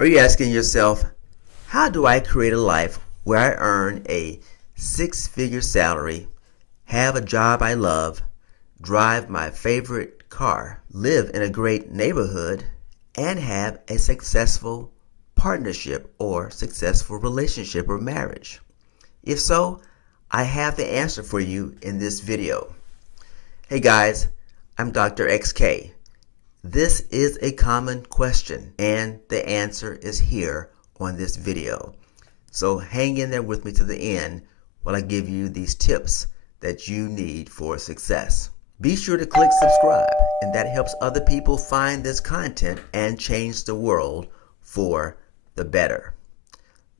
Are you asking yourself, how do I create a life where I earn a six-figure salary, have a job I love, drive my favorite car, live in a great neighborhood, and have a successful partnership or successful relationship or marriage? If so, I have the answer for you in this video. Hey guys, I'm Dr. XK. This is a common question, and the answer is here on this video. So hang in there with me to the end while I give you these tips that you need for success. Be sure to click subscribe, and that helps other people find this content and change the world for the better.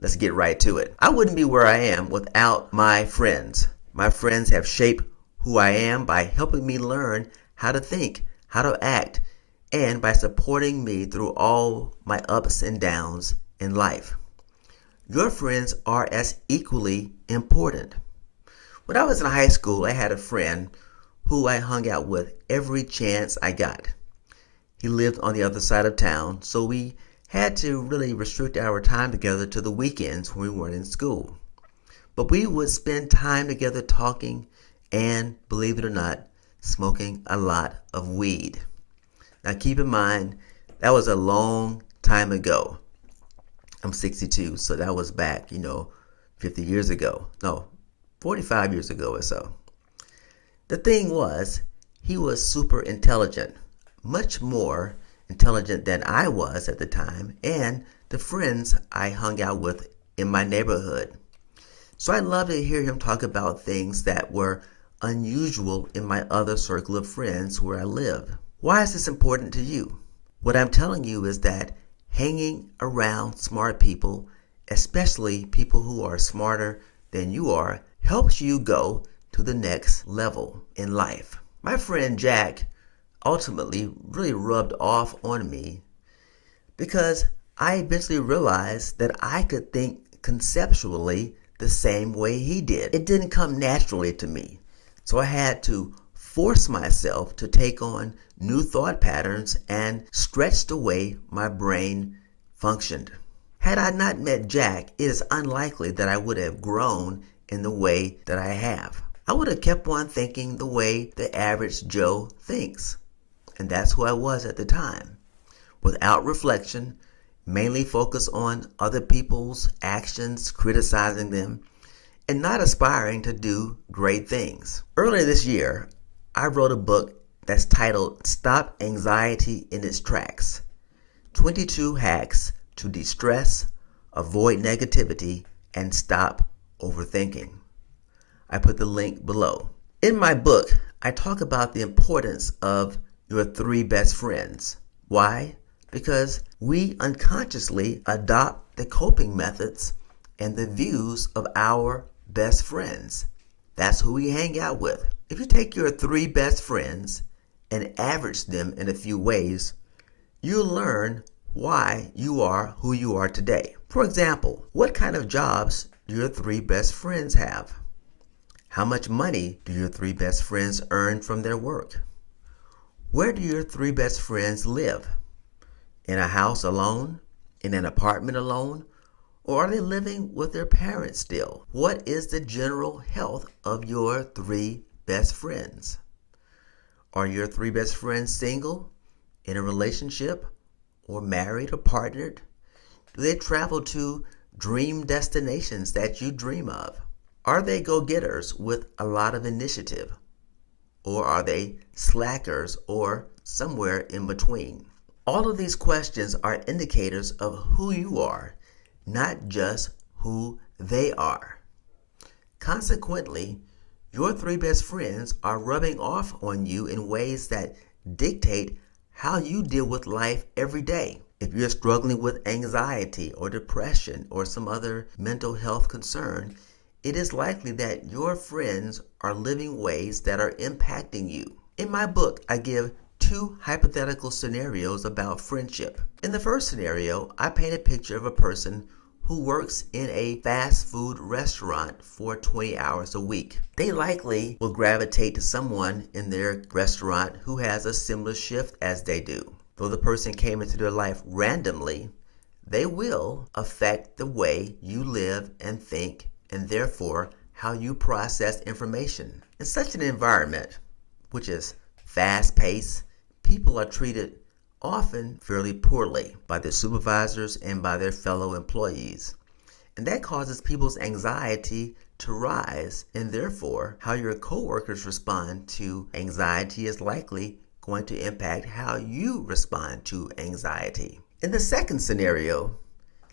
Let's get right to it. I wouldn't be where I am without my friends. My friends have shaped who I am by helping me learn how to think, how to act, and by supporting me through all my ups and downs in life. Your friends are as equally important. When I was in high school, I had a friend who I hung out with every chance I got. He lived on the other side of town, so we had to really restrict our time together to the weekends when we weren't in school. But we would spend time together talking and, believe it or not, smoking a lot of weed. Now keep in mind, that was a long time ago. I'm 62, so that was back, 50 years ago. No, 45 years ago or so. The thing was, he was super intelligent, much more intelligent than I was at the time, and the friends I hung out with in my neighborhood. So I loved to hear him talk about things that were unusual in my other circle of friends where I live. Why is this important to you? What I'm telling you is that hanging around smart people, especially people who are smarter than you are, helps you go to the next level in life. My friend Jack ultimately really rubbed off on me because I eventually realized that I could think conceptually the same way he did. It didn't come naturally to me. So I had to force myself to take on new thought patterns and stretch the way my brain functioned. Had I not met Jack, it is unlikely that I would have grown in the way that I have. I would have kept on thinking the way the average Joe thinks. And that's who I was at the time. Without reflection, mainly focused on other people's actions, criticizing them, and not aspiring to do great things. Earlier this year, I wrote a book that's titled Stop Anxiety in Its Tracks: 22 Hacks to De-Stress, Avoid Negativity, and Stop Overthinking. I put the link below. In my book, I talk about the importance of your 3 best friends. Why? Because we unconsciously adopt the coping methods and the views of our best friends. That's who we hang out with. If you take your 3 best friends and average them in a few ways, you'll learn why you are who you are today. For example, what kind of jobs do your 3 best friends have? How much money do your 3 best friends earn from their work? Where do your 3 best friends live? In a house alone? In an apartment alone? Or are they living with their parents still? What is the general health of your 3 best friends? Are your 3 best friends single, in a relationship, or married or partnered? Do they travel to dream destinations that you dream of? Are they go-getters with a lot of initiative? Or are they slackers or somewhere in between? All of these questions are indicators of who you are, not just who they are. Consequently, your 3 best friends are rubbing off on you in ways that dictate how you deal with life every day. If you're struggling with anxiety or depression or some other mental health concern, it is likely that your friends are living ways that are impacting you. In my book, I give 2 hypothetical scenarios about friendship. In the first scenario, I paint a picture of a person who works in a fast food restaurant for 20 hours a week. They likely will gravitate to someone in their restaurant who has a similar shift as they do. Though the person came into their life randomly, They will affect the way you live and think, and therefore how you process information. In such an environment, which is fast-paced, people are treated often fairly poorly by their supervisors and by their fellow employees. And that causes people's anxiety to rise, and therefore how your coworkers respond to anxiety is likely going to impact how you respond to anxiety. In the second scenario,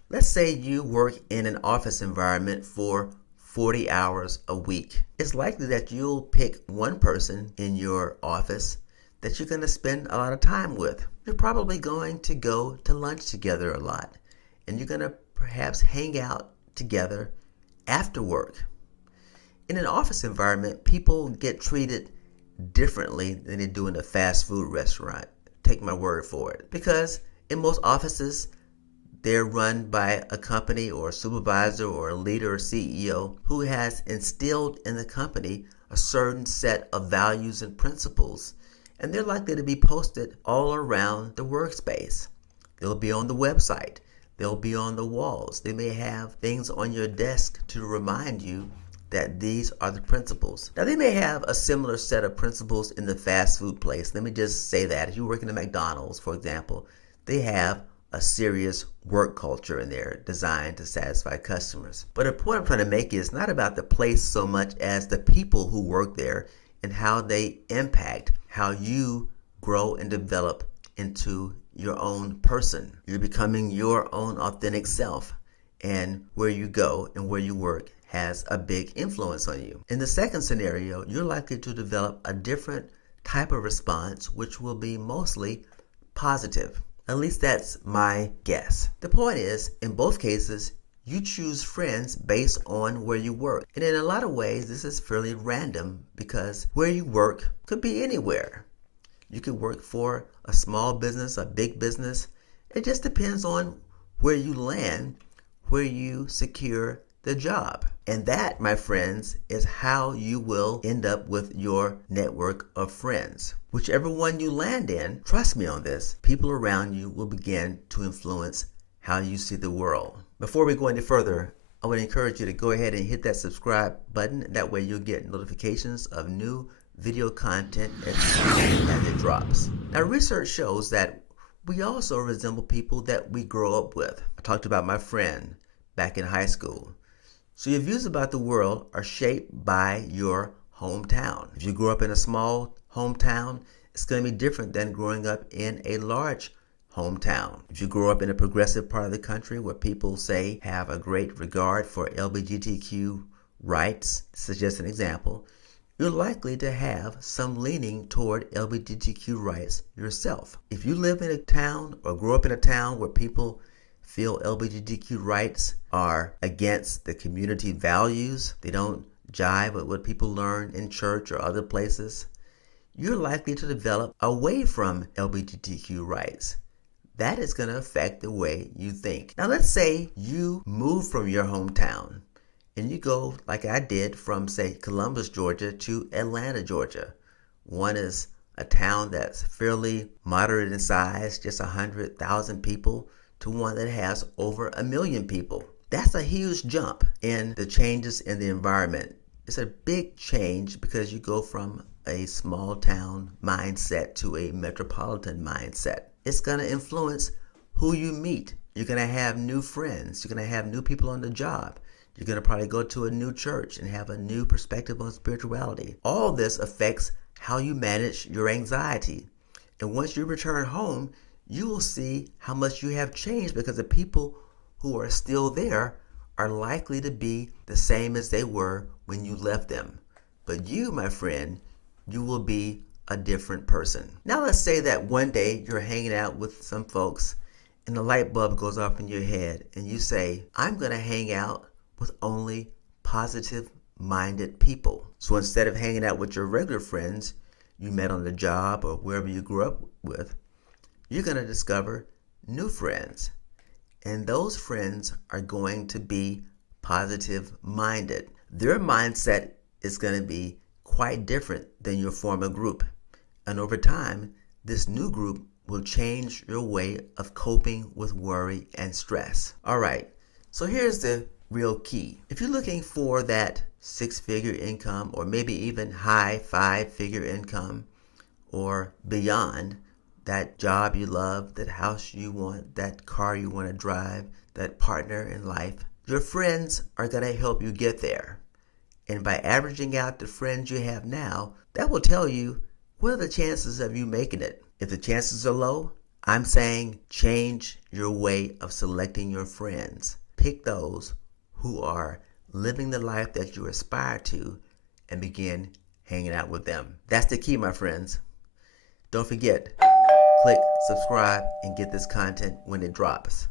let's say you work in an office environment for 40 hours a week. It's likely that you'll pick one person in your office that you're going to spend a lot of time with. You're probably going to go to lunch together a lot, and you're going to perhaps hang out together after work. In an office environment, people get treated differently than they do in a fast food restaurant. Take my word for it. Because in most offices, they're run by a company or a supervisor or a leader or CEO who has instilled in the company a certain set of values and principles, and they're likely to be posted all around the workspace. They'll be on the website. They'll be on the walls. They may have things on your desk to remind you that these are the principles. Now, they may have a similar set of principles in the fast food place. Let me just say that. If you work in a McDonald's, for example, they have a serious work culture in there designed to satisfy customers. But the point I'm trying to make is not about the place so much as the people who work there and how they impact how you grow and develop into your own person. You're becoming your own authentic self, and where you go and where you work has a big influence on you. In the second scenario, you're likely to develop a different type of response, which will be mostly positive. At least that's my guess. The point is, in both cases, you choose friends based on where you work. And in a lot of ways, this is fairly random because where you work could be anywhere. You could work for a small business, a big business. It just depends on where you land, where you secure the job. And that, my friends, is how you will end up with your network of friends. Whichever one you land in, trust me on this, people around you will begin to influence how you see the world. Before we go any further, I would encourage you to go ahead and hit that subscribe button. That way you'll get notifications of new video content as it drops. Now, research shows that we also resemble people that we grow up with. I talked about my friend back in high school. So your views about the world are shaped by your hometown. If you grew up in a small hometown, it's going to be different than growing up in a large hometown. If you grow up in a progressive part of the country where people say have a great regard for LGBTQ rights, this is just an example, you're likely to have some leaning toward LGBTQ rights yourself. If you live in a town or grow up in a town where people feel LGBTQ rights are against the community values, they don't jive with what people learn in church or other places, you're likely to develop away from LGBTQ rights. That is going to affect the way you think. Now, let's say you move from your hometown and you go, like I did, from, say, Columbus, Georgia to Atlanta, Georgia. One is a town that's fairly moderate in size, just 100,000 people, to one that has over 1 million people. That's a huge jump in the changes in the environment. It's a big change because you go from a small town mindset to a metropolitan mindset. It's going to influence who you meet. You're going to have new friends. You're going to have new people on the job. You're going to probably go to a new church and have a new perspective on spirituality. All this affects how you manage your anxiety. And once you return home, you will see how much you have changed because the people who are still there are likely to be the same as they were when you left them. But you, my friend, you will be a different person. Now let's say that one day you're hanging out with some folks and the light bulb goes off in your head and you say, I'm going to hang out with only positive-minded people. So instead of hanging out with your regular friends you met on the job or wherever you grew up with, you're going to discover new friends. And those friends are going to be positive-minded. Their mindset is going to be quite different than your former group. And over time, this new group will change your way of coping with worry and stress. All right, so here's the real key. If you're looking for that six-figure income, or maybe even high five-figure income or beyond, that job you love, that house you want, that car you want to drive, that partner in life, your friends are going to help you get there. And by averaging out the friends you have now, that will tell you what are the chances of you making it. If the chances are low, I'm saying change your way of selecting your friends. Pick those who are living the life that you aspire to and begin hanging out with them. That's the key, my friends. Don't forget, click subscribe and get this content when it drops.